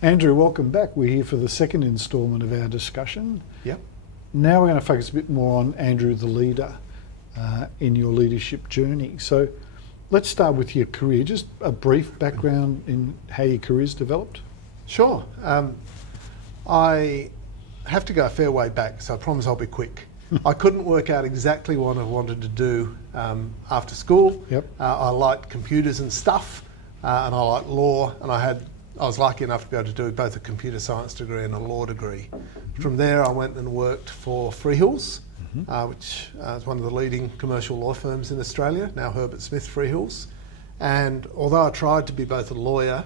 Andrew, welcome back. We're here for the second instalment of our discussion. Yep. Now we're going to focus a bit more on Andrew, the leader, in your leadership journey. So let's start with your career. Just a brief background in how your career's developed. Sure. I have to go a fair way back, so I promise I'll be quick. I couldn't work out exactly what I wanted to do after school. Yep. I liked computers and stuff, and I liked law, and I was lucky enough to be able to do both a computer science degree and a law degree. From there, I went and worked for Freehills, which is one of the leading commercial law firms in Australia, now Herbert Smith Freehills. And although I tried to be both a lawyer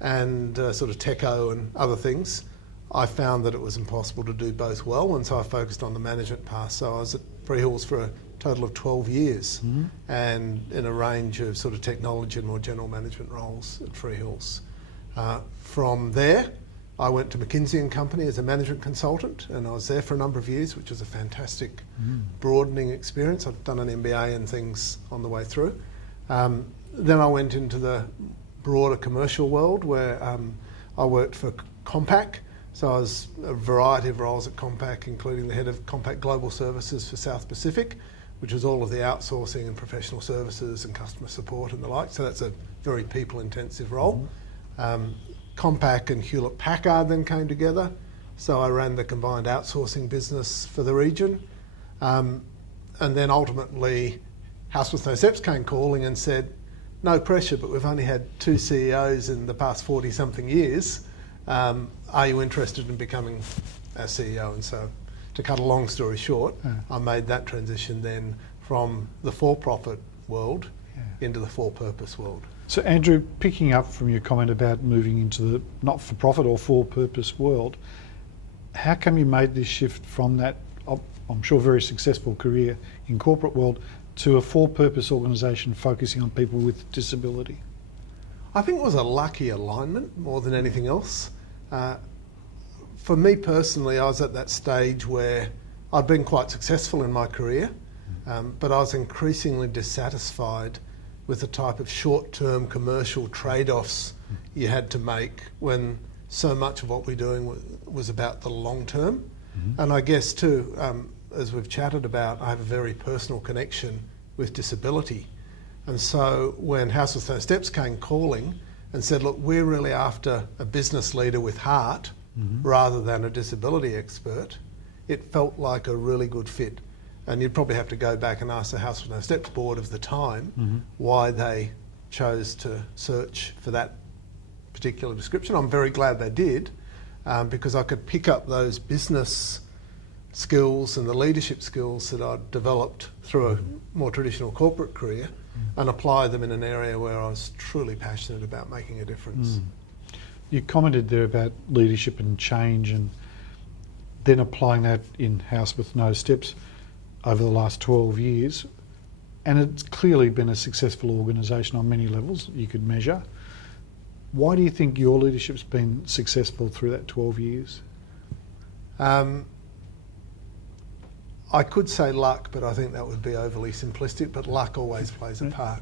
and sort of techo and other things, I found that it was impossible to do both well, and so I focused on the management path. So I was at Freehills for a total of 12 years, and in a range of sort of technology and more general management roles at Freehills. From there, I went to McKinsey & Company as a management consultant, and I was there for a number of years, which was a fantastic broadening experience. I'd done an MBA and things on the way through. Then I went into the broader commercial world where I worked for Compaq. So I was a variety of roles at Compaq, including the head of Compaq Global Services for South Pacific, which was all of the outsourcing and professional services and customer support and the like. So that's a very people-intensive role. Compaq and Hewlett Packard then came together. So I ran the combined outsourcing business for the region. And then ultimately, House with No Steps came calling and said, no pressure, but we've only had 2 CEOs in the past 40-something years. Are you interested in becoming our CEO? And so, to cut a long story short, I made that transition then from the for-profit world into the for-purpose world. So Andrew, picking up from your comment about moving into the not-for-profit or for-purpose world, how come you made this shift from that, I'm sure, very successful career in corporate world to a for-purpose organisation focusing on people with disability? I think it was a lucky alignment more than anything else. For me personally, I was at that stage where I'd been quite successful in my career, but I was increasingly dissatisfied with the type of short-term commercial trade-offs you had to make when so much of what we're doing was about the long term. And I guess too, as we've chatted about, I have a very personal connection with disability. And so when House with No Steps came calling and said, look, we're really after a business leader with heart rather than a disability expert, it felt like a really good fit. And you'd probably have to go back and ask the House with No Steps board of the time why they chose to search for that particular description. I'm very glad they did, because I could pick up those business skills and the leadership skills that I'd developed through a more traditional corporate career and apply them in an area where I was truly passionate about making a difference. You commented there about leadership and change, and then applying that in House with No Steps over the last 12 years. And it's clearly been a successful organisation on many levels you could measure. Why do you think your leadership's been successful through that 12 years? I could say luck, but I think that would be overly simplistic, but luck always plays a part.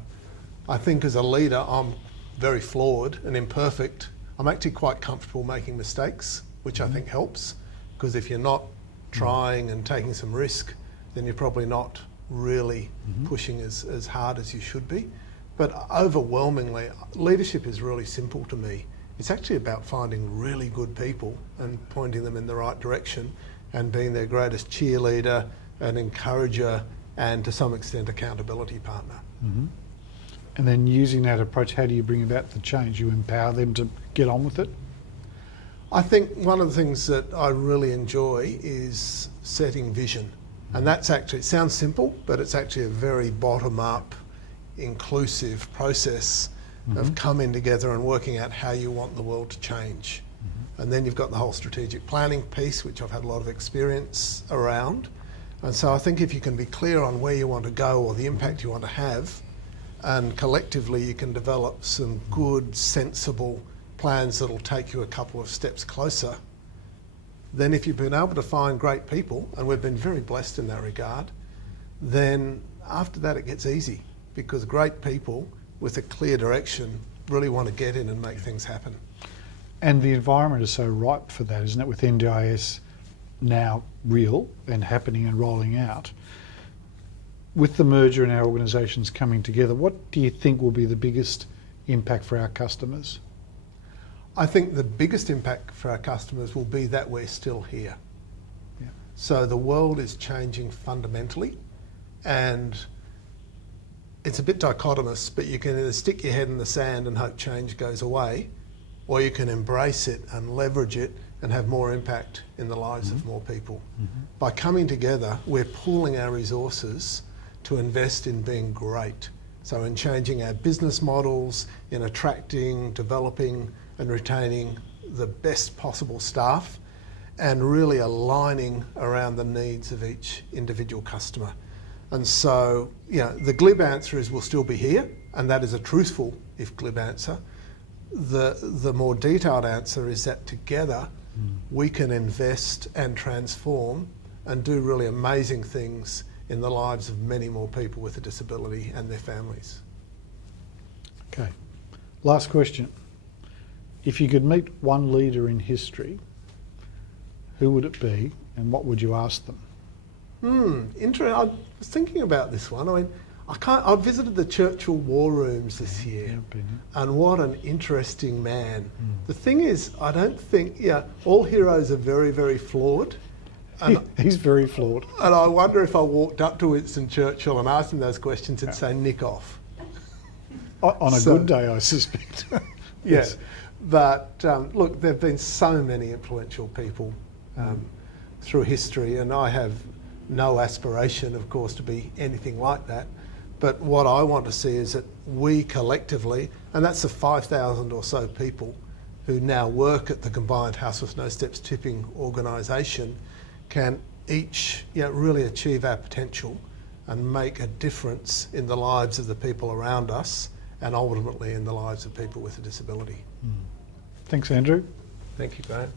I think as a leader, I'm very flawed and imperfect. I'm actually quite comfortable making mistakes, which I think helps, because if you're not trying and taking some risk, then you're probably not really pushing as hard as you should be. But overwhelmingly, leadership is really simple to me. It's actually about finding really good people and pointing them in the right direction and being their greatest cheerleader, an encourager, and to some extent accountability partner. And then using that approach, how do you bring about the change? You empower them to get on with it? I think one of the things that I really enjoy is setting vision. And that's actually, it sounds simple, but it's actually a very bottom-up, inclusive process of coming together and working out how you want the world to change. And then you've got the whole strategic planning piece, which I've had a lot of experience around. And so I think if you can be clear on where you want to go or the impact you want to have, and collectively you can develop some good, sensible plans that'll take you a couple of steps closer, then if you've been able to find great people, and we've been very blessed in that regard, then after that it gets easy, because great people with a clear direction really want to get in and make things happen. And the environment is so ripe for that, isn't it? With NDIS now real and happening and rolling out. With the merger and our organisations coming together, what do you think will be the biggest impact for our customers? I think the biggest impact for our customers will be that we're still here. Yeah. So the world is changing fundamentally, and it's a bit dichotomous, but you can either stick your head in the sand and hope change goes away, or you can embrace it and leverage it and have more impact in the lives of more people. By coming together, we're pooling our resources to invest in being great. So in changing our business models, in attracting, developing and retaining the best possible staff, and really aligning around the needs of each individual customer. And so, the glib answer is we'll still be here, and that is a truthful, if glib answer. The more detailed answer is that together we can invest and transform and do really amazing things in the lives of many more people with a disability and their families. Okay. Last question. If you could meet one leader in history, who would it be and what would you ask them? Interesting. I was thinking about this one. I mean, I visited the Churchill War Rooms this year, and what an interesting man. The thing is, I don't think, all heroes are very, very flawed. And He's very flawed. And I wonder if I walked up to Winston Churchill and asked him those questions, he'd say, nick off. On a good day, I suspect. Yes. But look, there have been so many influential people through history, and I have no aspiration, of course, to be anything like that. But what I want to see is that we collectively, and that's the 5,000 or so people who now work at the combined House with No Steps tipping organisation, can each really achieve our potential and make a difference in the lives of the people around us and ultimately in the lives of people with a disability. Thanks, Andrew. Thank you, Graeme.